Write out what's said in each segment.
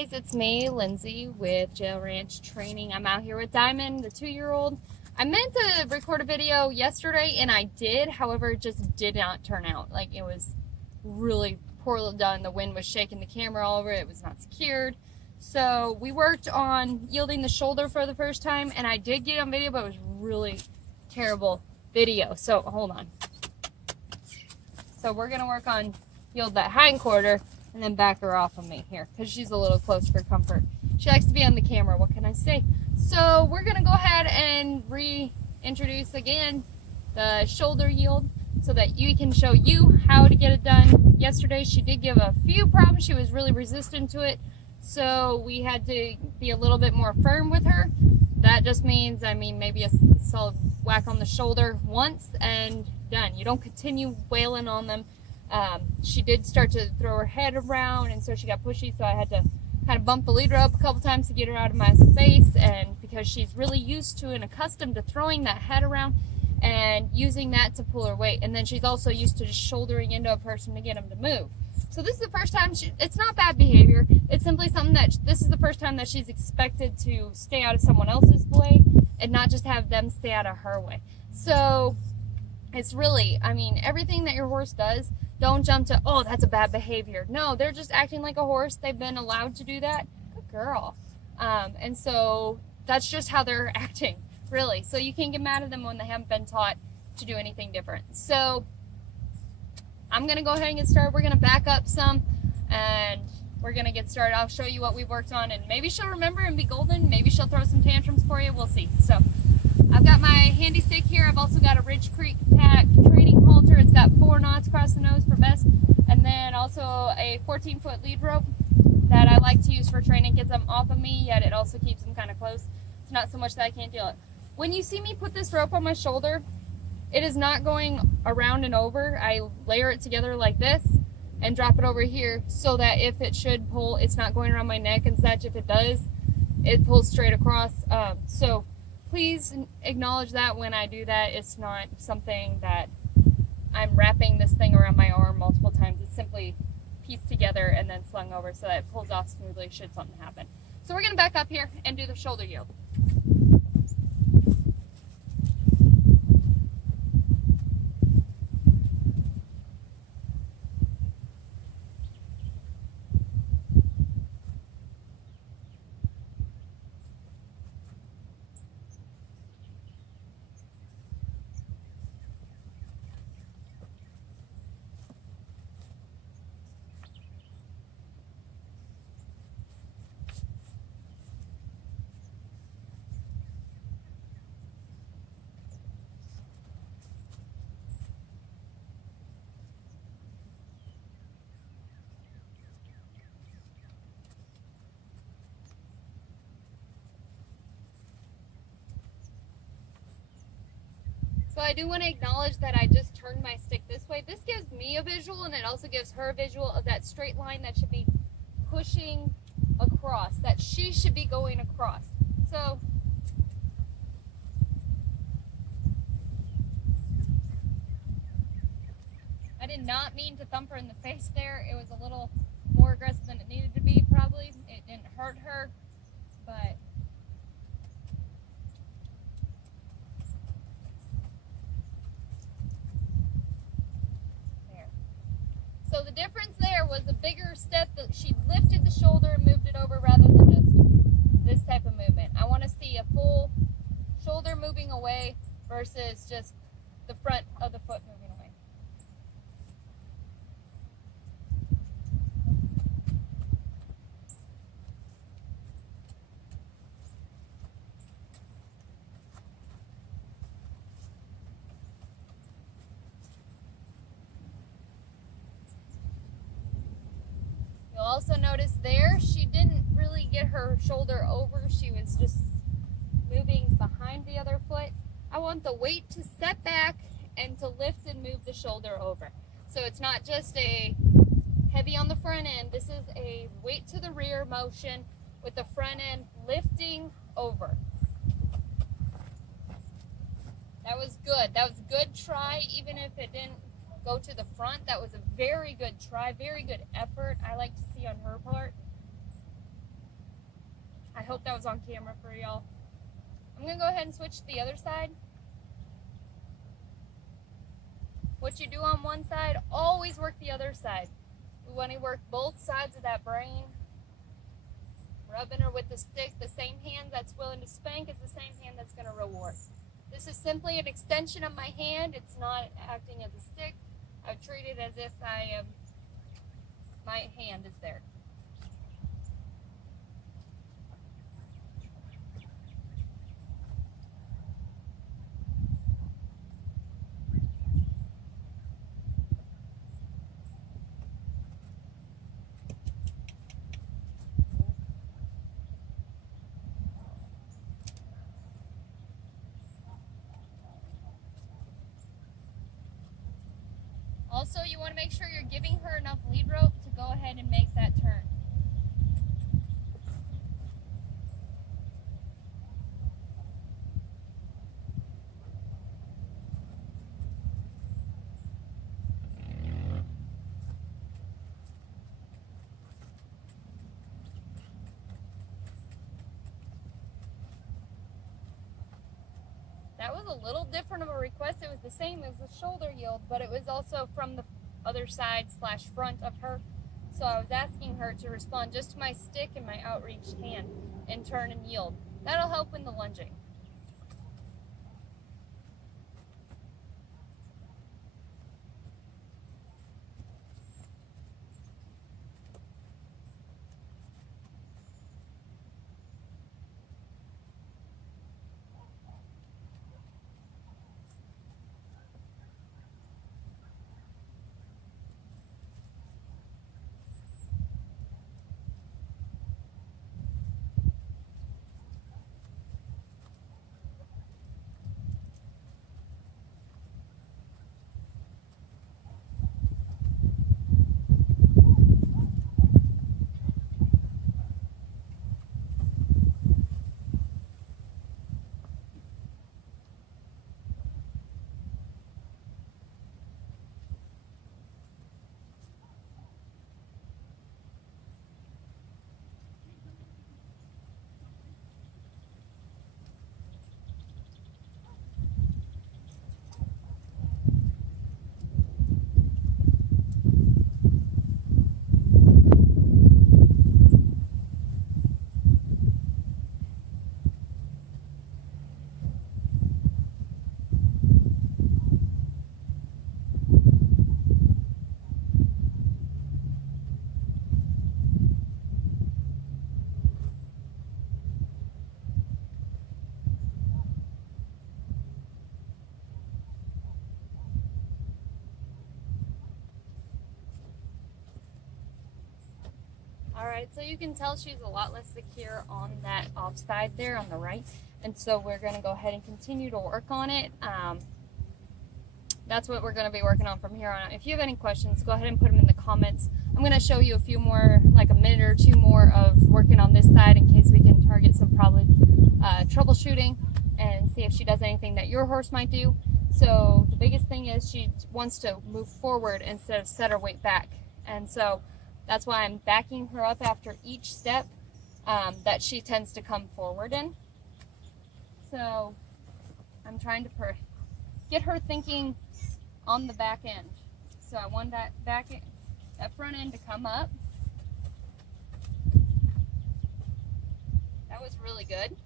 guys, it's me, Lindsay, with Jail Ranch Training. I'm out here with Diamond, the 2-year-old. I meant to record a video yesterday, and I did. However, it just did not turn out. Like, it was really poorly done. The wind was shaking the camera all over it. It was not secured. So we worked on yielding the shoulder for the first time, and I did get it on video, but it was really terrible video. So hold on. So we're going to work on yield that hind quarter and then back her off of me here because she's a little close for comfort. She likes to be on the camera. What can I say? So we're going to go ahead and reintroduce again the shoulder yield so that you can show you how to get it done. Yesterday she did give a few problems. She was really resistant to it. So we had to be a little bit more firm with her. That just means, maybe a solid whack on the shoulder once and done. You don't continue wailing on them. She did start to throw her head around, and so she got pushy, so I had to kind of bump the leader up a couple times to get her out of my space, and because she's really used to and accustomed to throwing that head around and using that to pull her weight, and then she's also used to just shouldering into a person to get them to move. So this is the first time it's not bad behavior, it's simply something that this is the first time that she's expected to stay out of someone else's way and not just have them stay out of her way. So it's really, everything that your horse does, don't jump to, oh, that's a bad behavior. No, they're just acting like a horse. They've been allowed to do that. Good girl. And so that's just how they're acting, really. So you can't get mad at them when they haven't been taught to do anything different. So I'm going to go ahead and get started. We're going to back up some, and we're going to get started. I'll show you what we worked on, and maybe she'll remember and be golden. Maybe she'll throw some tantrums for you. We'll see. So I've got my handy stick here. I've also got a Ridge Creek Tack training halter. It's got 4 knots across the nose for best, and then also a 14-foot lead rope that I like to use for training. Gets them off of me, yet it also keeps them kind of close. It's not so much that I can't deal it. When you see me put this rope on my shoulder, it is not going around and over. I layer it together like this and drop it over here so that if it should pull, it's not going around my neck and such. If it does, it pulls straight across. So please acknowledge that when I do that. It's not something that I'm wrapping this thing around my arm multiple times. It's simply pieced together and then slung over so that it pulls off smoothly should something happen. So we're going to back up here and do the shoulder yield. So I do want to acknowledge that I just turned my stick this way. This gives me a visual, and it also gives her a visual of that straight line that should be pushing across, that she should be going across. So I did not mean to thump her in the face there. It was a little more aggressive than it needed to be, probably. It didn't hurt her, but so the difference there was a bigger step that she lifted the shoulder and moved it over rather than just this type of movement. I want to see a full shoulder moving away versus just the front of the foot moving away. Also notice there, she didn't really get her shoulder over. She was just moving behind the other foot. I want the weight to set back and to lift and move the shoulder over. So it's not just a heavy on the front end. This is a weight to the rear motion with the front end lifting over. That was good. That was a good try, even if it didn't go to the front. That was a very good try, very good effort. I like to see on her part. I hope that was on camera for y'all. I'm going to go ahead and switch to the other side. What you do on one side, always work the other side. We want to work both sides of that brain. Rubbing her with the stick, the same hand that's willing to spank is the same hand that's going to reward. This is simply an extension of my hand. It's not acting as a stick. I treat it as if my hand is there. Also, you want to make sure you're giving her enough lead rope to go ahead and make that turn. That was a little different of a request. It was the same as the shoulder yield, but it was also from the other side / front of her. So I was asking her to respond just to my stick and my outreached hand and turn and yield. That'll help in the lunging. Alright, so you can tell she's a lot less secure on that offside there on the right. And so we're going to go ahead and continue to work on it. That's what we're going to be working on from here on out. If you have any questions, go ahead and put them in the comments. I'm going to show you a few more, like a minute or two more of working on this side in case we can target some probably troubleshooting and see if she does anything that your horse might do. So the biggest thing is she wants to move forward instead of set her weight back. And so that's why I'm backing her up after each step that she tends to come forward in. So I'm trying to get her thinking on the back end. So I want that front end to come up. That was really good.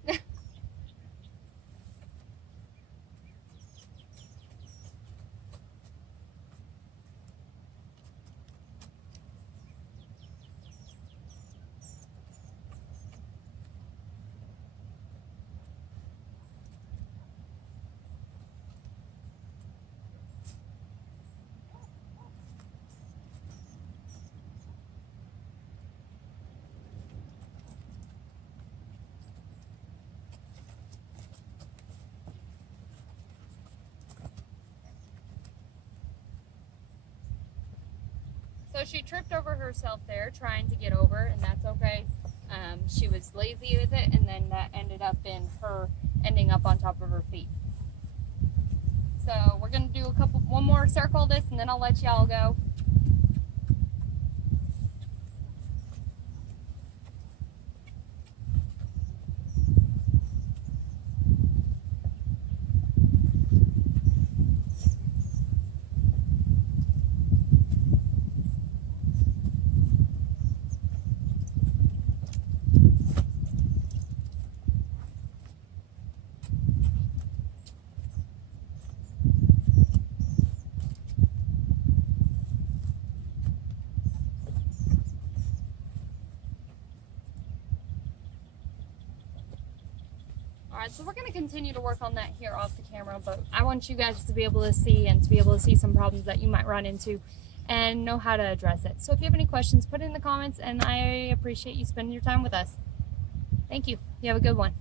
So she tripped over herself there trying to get over, and that's okay. She was lazy with it, and then that ended up in her ending up on top of her feet. So we're going to do one more circle of this, and then I'll let y'all go. ride. So we're going to continue to work on that here off the camera, but I want you guys to be able to see and to be able to see some problems that you might run into and know how to address it. So if you have any questions, put it in the comments, and I appreciate you spending your time with us. Thank you. You have a good one.